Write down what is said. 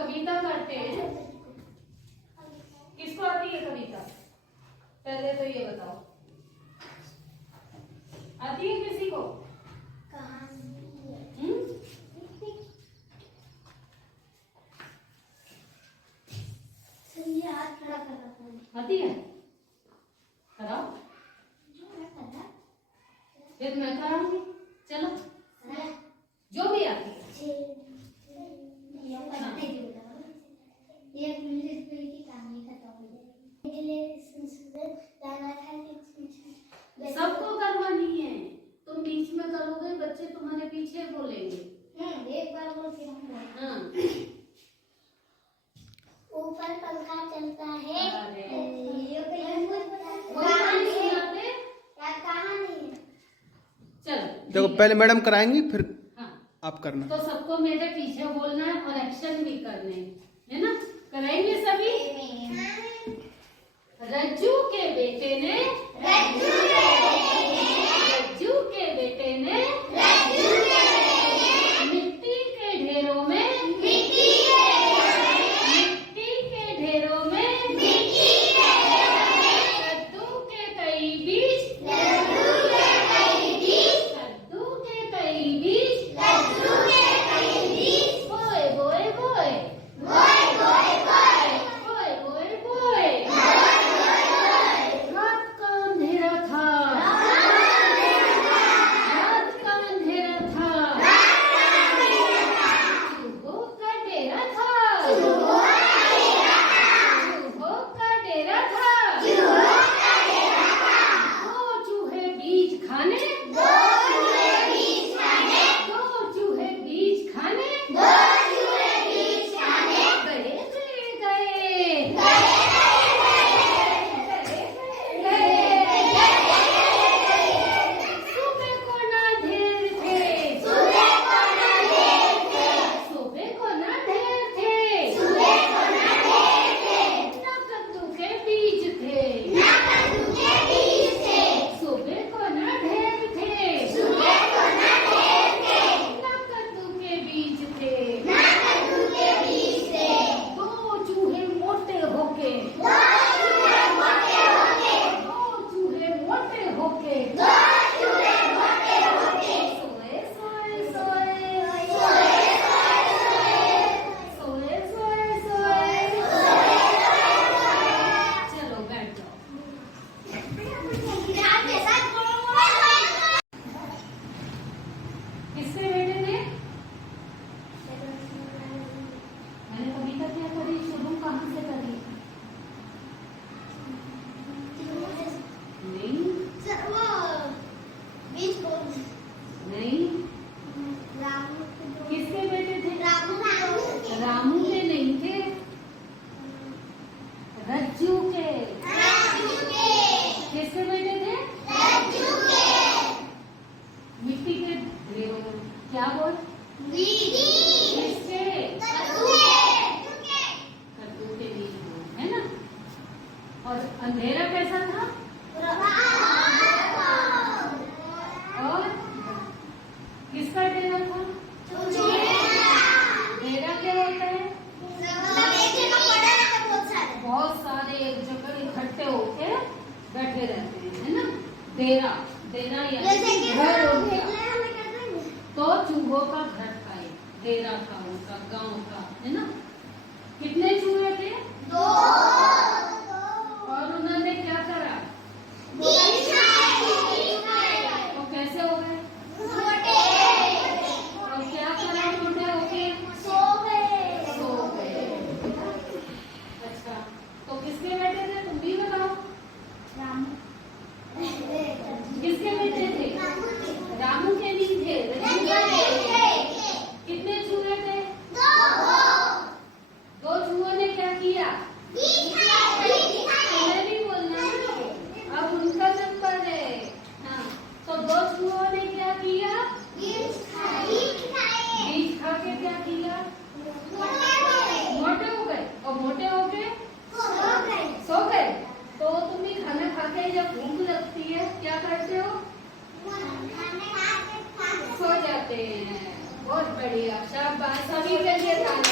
कविता करते हैं। किसको आती है कविता? पहले तो ये बताओ, आती है किसी को? आती है? कराओ, फिर मैं कराऊंगी। चलो, जो भी आती है। सबको करवानी है, तुम बीच में करोगे, बच्चे तुम्हारे पीछे बोलेंगे। एक बार बोल के हम ऊपर पंखा चलता है। चलो देखो, पहले मैडम कराएंगी, फिर हाँ आप करना। तो सबको मेरे पीछे बोलना है और एक्शन भी करने है ना। कराएंगे सभी। रज्जू के बेटे ने मिट्टी के ढेरों में कद्दू के कई बीज बोए बोए बोए रात का अंधेरा था, चूहों का डेरा था, दो चूहे बीज खाने, सुबह को ना ढेर थे, ना कद्दू के बीज थे, सुबह को ना ढेर थे, ना कद्दू के बीज थे, दो चूहे मोटे होके सोए सोए सोए। चलो बैठ जाओ। किससे बेटे थे? मैंने कविता क्या करी? शुरू कहाँ से करी? नहीं नहीं, किसके बेटे थे? रामू के नहीं थे, रज्जू के। किसके बेटे थे? मिट्टी के ढेरों में। क्या बोल? किसके? कद्दू के बीज बोल, है ना। और अंधेरा कैसा था? और किसका डेरा था? डेरा क्या होता है? बहुत सारे एक जगह इकट्ठे होके बैठे रहते हैं, है ना। डेरा, डेरा यानी घर हो गया। तो चूहों का घर था, डेरा था उनका, गांव का, है ना। कितने चूहे थे? और उन्होंने क्या करा? तो कैसे हो गए? और क्या करा मोटे होके? सो गए। अच्छा, तो किसके बेटे थे? तुम भी बताओ। किसके बेटे थे? रामू के नहीं थे, कितने चूहे थे? दो चूहों ने क्या किया? तुम्हें भी बोलना है, अब उनका नंबर है। हाँ, तो दो चूहों ने क्या किया? बीज खा के क्या किया? मोटे हो गए। और मोटे हो गए सो गए। तो तुम भी खाना खा के जब भूख लगती है क्या करते हो? सो जाते हैं। बहुत बढ़िया, शाबाश, सभी के लिए ताली।